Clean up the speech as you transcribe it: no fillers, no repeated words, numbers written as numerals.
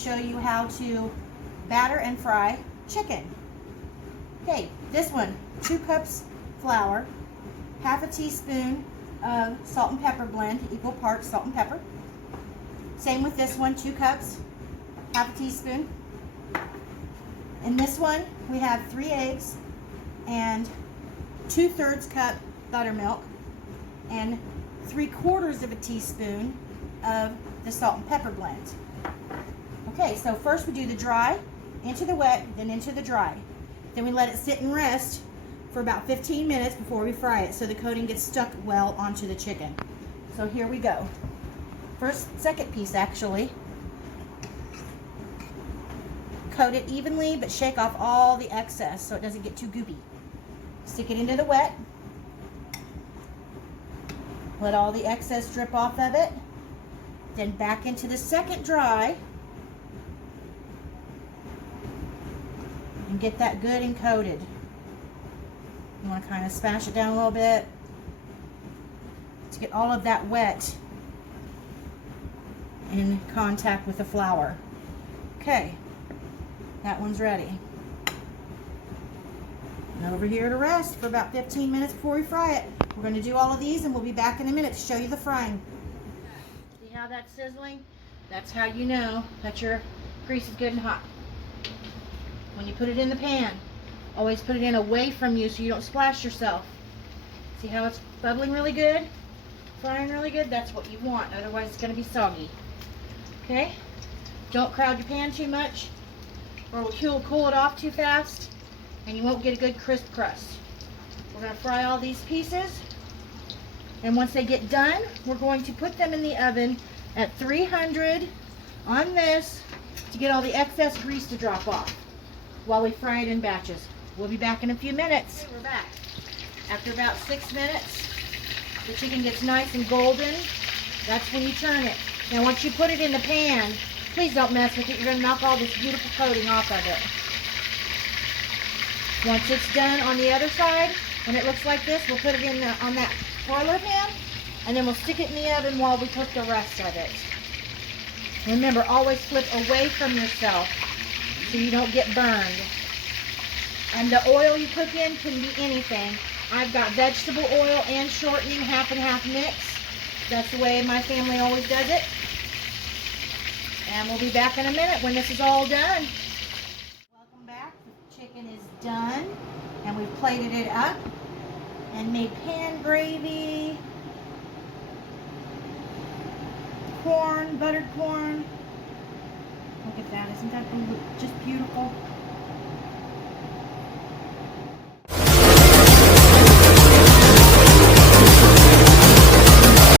show you how to batter and fry chicken. Okay, this one, 2 cups flour, half a teaspoon of salt and pepper blend, equal parts salt and pepper. Same with this one, 2 cups, half a teaspoon. In this one, we have 3 eggs and 2/3 cup buttermilk and 3/4 of a teaspoon of the salt and pepper blend. Okay, so first we do the dry, into the wet, then into the dry. Then we let it sit and rest for about 15 minutes before we fry it so the coating gets stuck well onto the chicken. So here we go. Second piece actually. Coat it evenly, but shake off all the excess so it doesn't get too goopy. Stick it into the wet. Let all the excess drip off of it. Then back into the second dry. And get that good and coated. You want to kind of smash it down a little bit to get all of that wet in contact with the flour. Okay, that one's ready. And over here to rest for about 15 minutes before we fry it. We're going to do all of these and we'll be back in a minute to show you the frying. See how that's sizzling? That's how you know that your grease is good and hot. When you put it in the pan, always put it in away from you so you don't splash yourself. See how it's bubbling really good? Frying really good? That's what you want. Otherwise it's going to be soggy. Okay? Don't crowd your pan too much or you'll cool it off too fast and you won't get a good crisp crust. We're going to fry all these pieces, and once they get done, we're going to put them in the oven at 300 on this to get all the excess grease to drop off while we fry it in batches. We'll be back in a few minutes. Okay, we're back. After about 6 minutes, the chicken gets nice and golden. That's when you turn it. Now once you put it in the pan, please don't mess with it. You're going to knock all this beautiful coating off of it. Once it's done on the other side, when it looks like this, we'll put it in on that broiler pan, and then we'll stick it in the oven while we cook the rest of it. Remember, always flip away from yourself so you don't get burned. And the oil you cook in can be anything. I've got vegetable oil and shortening, half and half mix. That's the way my family always does it. And we'll be back in a minute when this is all done. Welcome back. The chicken is done, and we've plated it up and made pan gravy, corn, buttered corn. Look at that. Isn't that just beautiful?